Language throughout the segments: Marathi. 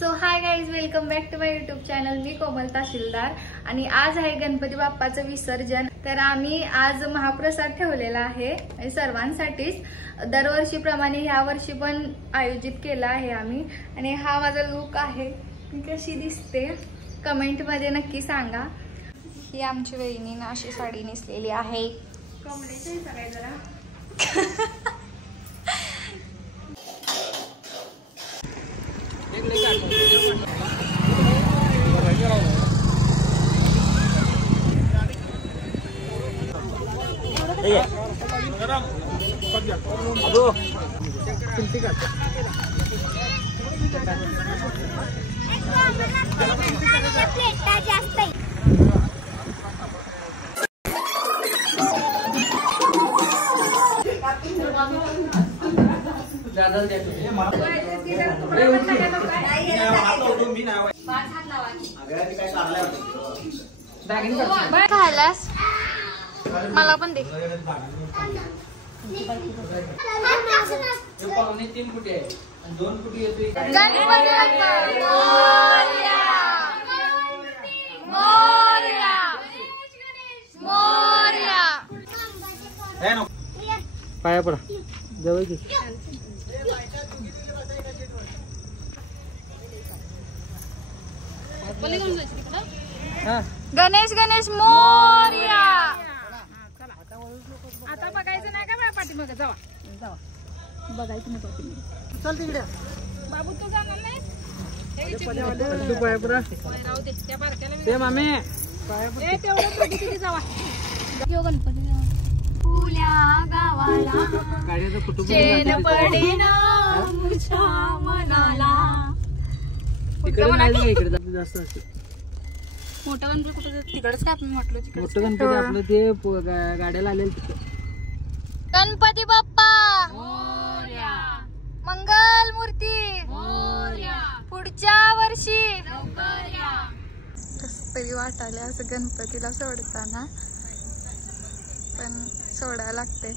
So hi guys, welcome back to my YouTube channel. मी कोमल तहसीलदार आणि आज आहे गणपती बाप्पाचं विसर्जन. तर आम्ही आज महाप्रसाद ठेवलेला आहे सर्वांसाठीच. दरवर्षीप्रमाणे ह्या वर्षी पण आयोजित केला आहे आम्ही. आणि हा माझा लुक आहे, मी कशी दिसते कमेंट मध्ये नक्की सांगा. ही आमची वहिनीनं अशी साडी नेसलेली आहे. कमलेची सगळे जरा खायलास मला पण दे. पाया पडा जवळ की. गणेश गणेश मोरया. आता बघायचं नाही का बा पाठीमागे? जावा जावा, बघायचं नाही पाठीमागे. चल तिकडे बाबू तू जाणार नाही? तू पाया पडा. राहू दे, त्या बारक्याला ते मामे तेवढं जावा. गणपती फुल्या गावाला गाड्याचं कुटुंब चैन पडेना मुझ्या मनाला. तिकडे नाही, इकडे जास्त असते. मोठा गणपती कुठे? तिकडच का आपण म्हटलं तिकडे. मोठं गणपती आपलं ते गाड्याला आलेलं तिथे. गणपती बाप्पा मंगल मूर्ती पुढच्या वर्षी. कस तरी वाटायला असं गणपतीला सोडताना, पण सोडायला लागते.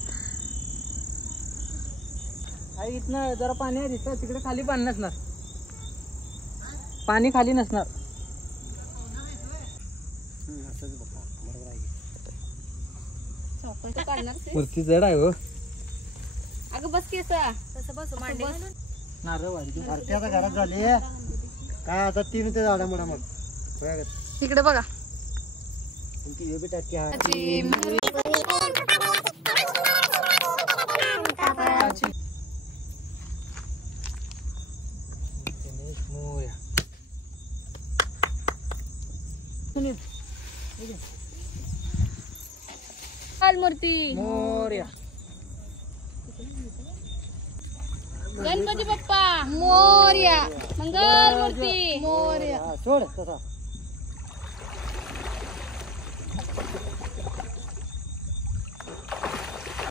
इथनं जरा पाणी आहे तिथं, तिकडे खाली पाणी नसणार. पाणी खाली नसणार. मूर्ती जड आहे हो. अगं बस की तसं बस मांडे नारळ आता घरात झाली काय. आता 3 ते झाडा मोडा मग इकडे बघा. मूर्ती मोरया. गणपती बाप्पा मोरया. मंगल मूर्ती मोरया. सोड तसा.